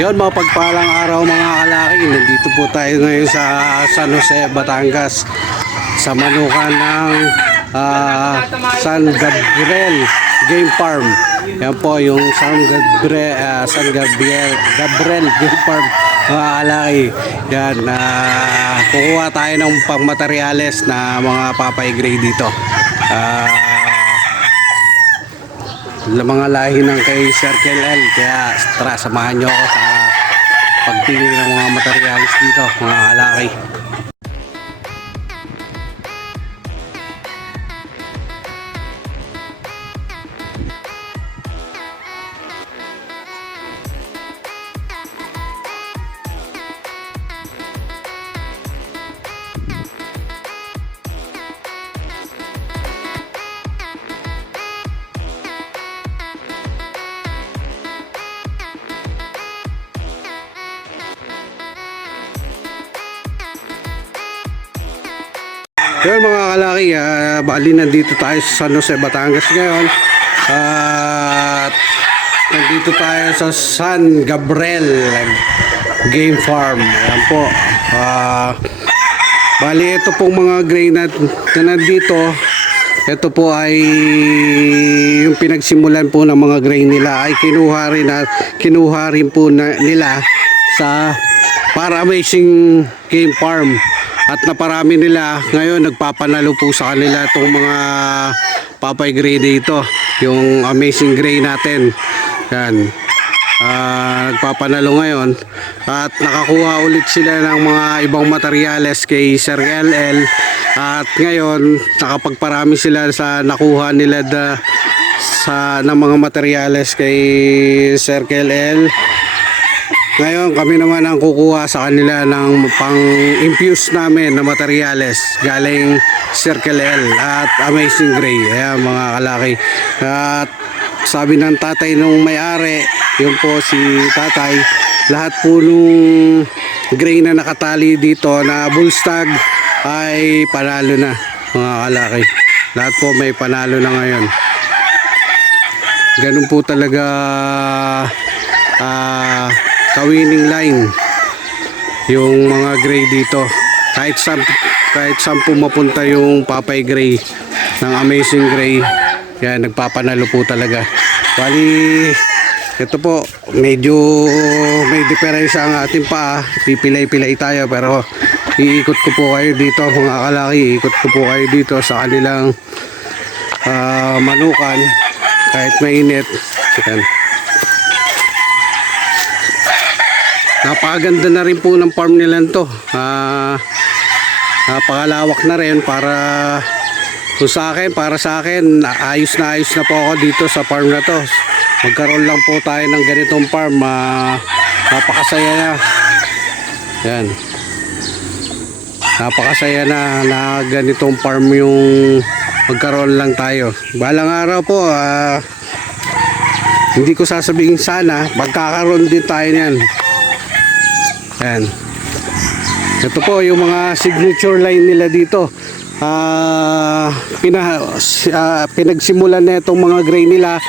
Yun, mga pagpalang araw mga kalaki. Nandito po tayo ngayon sa San Jose, Batangas. Sa manukan ng ah, San Gabriel Game Farm. Yan po yung San Gabriel, ah, San Gabriel, Gabriel Game Farm mga kalaki. Yan, ah, kukuha tayo ng pangmaterials na mga papay gray dito. Ah, mga lahi ng kay Circle L kaya tara samahan nyo ako sa pagpili ng mga materials dito mga alaki Yun mga kalaki, uh, bali nandito tayo sa San Jose, Batangas ngayon. At nandito tayo sa San Gabriel Game Farm. Ayan po. Ah, bali ito pong mga grain na, na nandito. Ito po ay yung pinagsimulan po ng mga grain nila ay kinuha rin, na, kinuha rin po na, nila sa para amazing game farm at naparami nila ngayon nagpapanalo po sa kanila itong mga papay gray dito yung amazing gray natin. Yan. Ah, nagpapanalo ngayon. At nakakuha ulit sila ng mga ibang materyales kay Sir LL at ngayon nakapagparami sila sa nakuha nila da, sa ng mga materyales kay Sir LL ngayon kami naman ang kukuha sa kanila ng pang-infuse namin na materyales galing Circle L at Amazing Gray. Ayan mga kalaki. At sabi ng tatay nung may-ari, yun po si tatay, lahat po nung gray na nakatali dito na bullstag ay panalo na mga kalaki. Lahat po may panalo na ngayon. Ganun po talaga ah ka-winning line. Yung mga gray dito. Kahit saan kahit saan po mapunta yung papay gray ng amazing gray yan nagpapanalo po talaga. Bali ito po medyo may diferensya ang ating pa pipilay-pilay tayo pero iikot ko po kayo dito mga kalaki iikot ko po kayo dito sa kanilang ah, manukan. Kahit mainit yan Napakaganda na rin po ng farm nila to. Ah, napakalawak na rin para kung sa akin, para sa akin, ayos na ayos na po ako dito sa farm na to. Magkaroon lang po tayo ng ganitong farm. Ah, napakasaya na. Yan. Napakasaya na na ganitong farm yung magkaroon lang tayo. Balang araw po, ah, hindi ko sasabihin sana, magkakaroon din tayo niyan. Yan. Ito po yung mga signature line nila dito. Ah, pina, ah, pinagsimulan na itong mga gray nila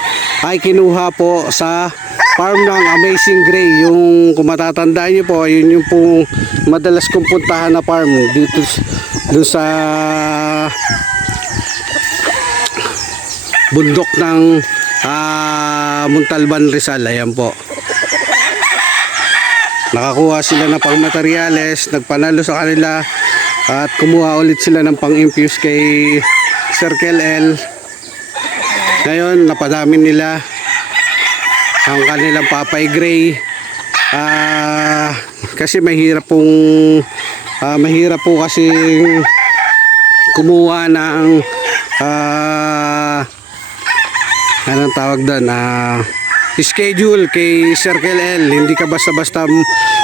ay kinuha po sa farm ng Amazing Gray. Yung kung matatandaan nyo po, yun yung pong madalas kong puntahan na farm dito dun sa bundok ng ah, Muntalban Rizal. Ayan po. Nakakuha sila ng pangmaterials, nagpanalo sa kanila at kumuha ulit sila ng pang-infuse kay Circle L. Ngayon, napadami nila ang kanilang papay gray. Ah, kasi mahirap pong ah, mahirap po kasi kumuha ng ah, anong tawag doon? Ah, schedule kay Circle L. Hindi ka basta-basta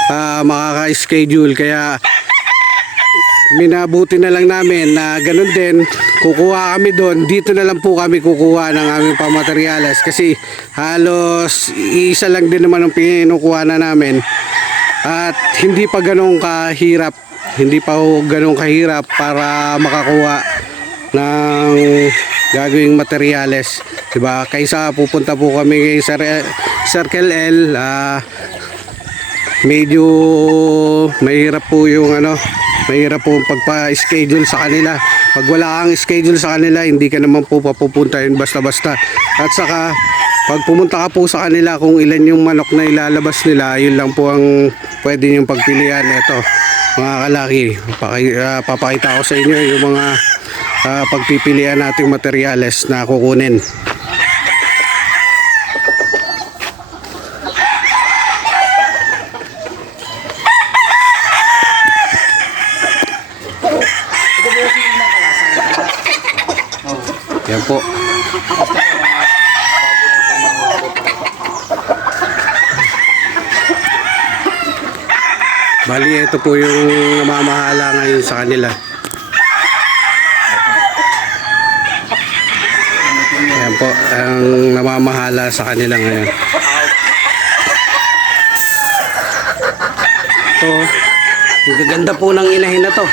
ah, makaka-schedule. Kaya minabuti na lang namin na ganun din. Kukuha kami doon. Dito na lang po kami kukuha ng aming pamaterials kasi halos isa lang din naman ang pinukuha na namin. At hindi pa ganun kahirap. Hindi pa ganun kahirap para makakuha ng gagawing materyales. Diba? Kaysa pupunta po kami kay Sir- Circle L, ah, medyo mahirap po yung ano, mahirap po pagpa-schedule sa kanila. Pag wala kang schedule sa kanila, hindi ka naman po papupunta yun basta-basta. At saka, pag pumunta ka po sa kanila kung ilan yung manok na ilalabas nila, yun lang po ang pwede niyong pagpilian. Ito, mga kalaki, ah, papakita ko sa inyo yung mga ah, pagpipilian nating materyales na kukunin. Yan po. Bali, ito po yung namamahala ngayon sa kanila. Yan po, ang namamahala sa kanila ngayon. Ito, ang gaganda po ng inahin na to.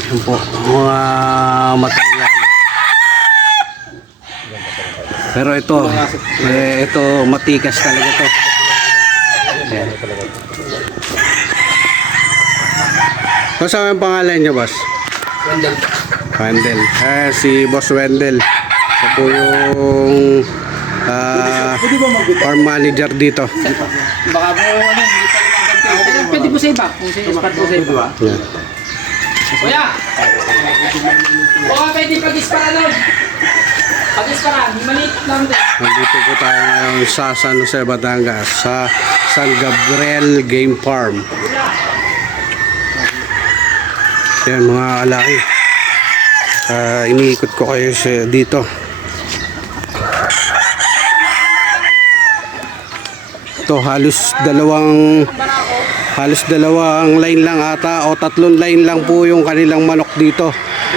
Yan po, mga material. Pero ito, eh, ito matikas talaga to. Ayan. Kasama ang pangalan niyo, boss? Wendell. Wendell. Eh, si Boss Wendell. Siya po yung ah, farm manager dito. Baka po ano, hindi pa ganti. Pero pwede po sa iba. Kung sa spot po sa iba. Yan. Kuya! Baka pwede pag-ispara nun. Pag-ispara, maliit lang din. Nandito po tayo ngayon sa San Jose, Batangas sa San Gabriel Game Farm. Yan mga kalaki. Ah, iniikot ko kayo sa dito. Ito halos dalawang halos dalawang line lang ata o tatlong line lang po yung kanilang manok dito.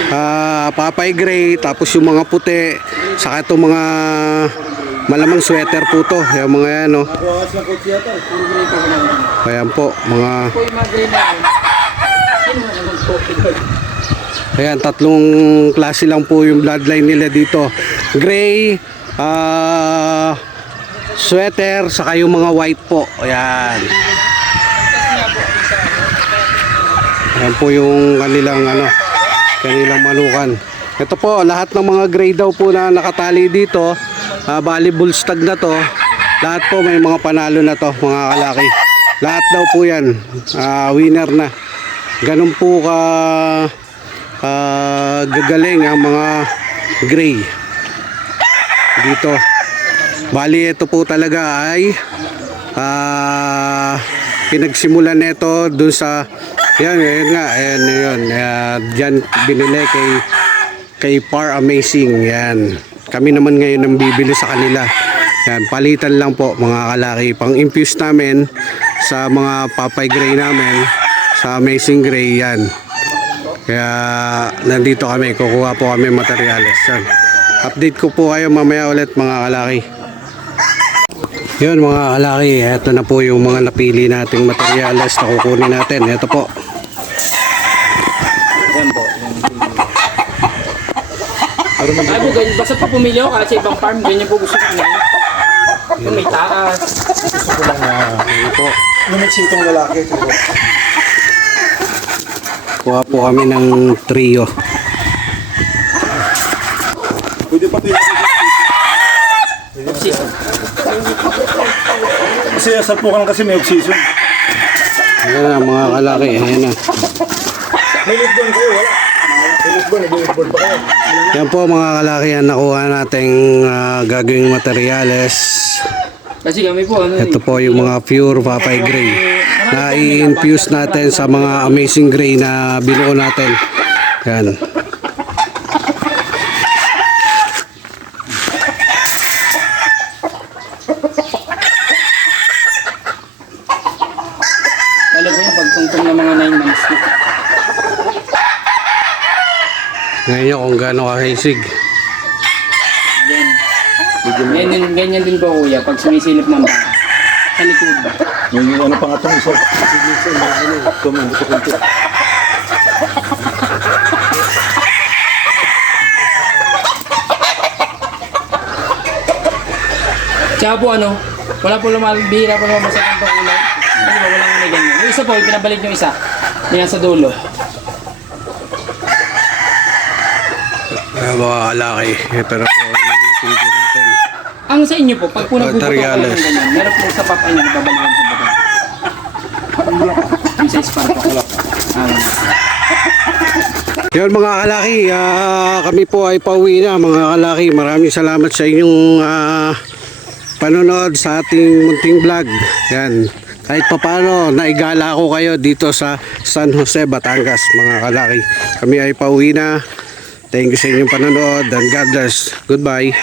Ah, Papay Gray, tapos yung mga puti, saka itong mga malamang sweater po to. Yung mga yan, no. Ayan po, mga? Ayan, tatlong klase lang po yung bloodline nila dito. Gray, ah, sweater, saka yung mga white po. Ayan. Ayan po yung kanilang ano, kanilang manukan. Ito po, lahat ng mga gray daw po na nakatali dito, uh, bali bullstag na to. Lahat po may mga panalo na to, mga kalaki. Lahat daw po yan, ah, winner na. Ganun po ka ah, gagaling ang mga gray dito. Bali ito po talaga ay ah pinagsimulan nito dun sa yan, yan nga, ayan yun. Uh, diyan binili kay kay Par Amazing. Yan. Kami naman ngayon ang bibili sa kanila. Yan, palitan lang po mga kalaki. Pang-infuse namin sa mga papay gray namin sa Amazing Gray yan. Kaya nandito kami, kukuha po kami materyales. Yan. Update ko po kayo mamaya ulit mga kalaki. Yun mga kalaki, eto na po yung mga napili nating materyales na kukunin natin. Ito po. Yan po. Ay po, ganyan. Basta pa pumili ako sa ibang farm, ganyan po gusto ko ngayon. Kung may taas. Ito po. Lumiksitong lalaki. Kuha po kami ng trio. Pwede pa ito Season. Kasi sa pukan kasi may off-season. Ayan na mga kalaki. Ayan na. May Lisbon kayo, wala. May Lisbon, may Lisbon pa kayo. Yan po mga kalaki ang nakuha nating ah, gagawing materyales. Kasi kami po, ano Ito po yung mga pure papay gray na i-infuse natin sa mga amazing gray na binuo natin. Yan. Talaga yung pagtungtong ng mga 9 months. Ngayon kung gaano kahisig. Yan. Ganyan, ganyan din po kuya, pag sumisilip ng baka. Sa likod. Yung ano pa nga itong isa. Ito, may hindi ko kunti. Tsaka po ano, wala po lumal, bihira po lumabas sa kantong ulan. Ano ba, wala nga may ganyan. Yung isa po, yung pinabalik yung isa. Yung nasa dulo. Ah, mga kalaki. Ito na po. yung napili natin. Ang sa inyo po, pag po nagbubuto ko ng ganyan, meron po sa pap ay nagbabalikan sa buto. Yung sa Spark po. Ah, Yun mga kalaki, ah, kami po ay pauwi na mga kalaki. Maraming salamat sa inyong ah, panonood sa ating munting vlog. Yan. Kahit papano, naigala ko kayo dito sa San Jose, Batangas mga kalaki. Kami ay pauwi na. Thank you sa inyong panonood and God bless. Goodbye.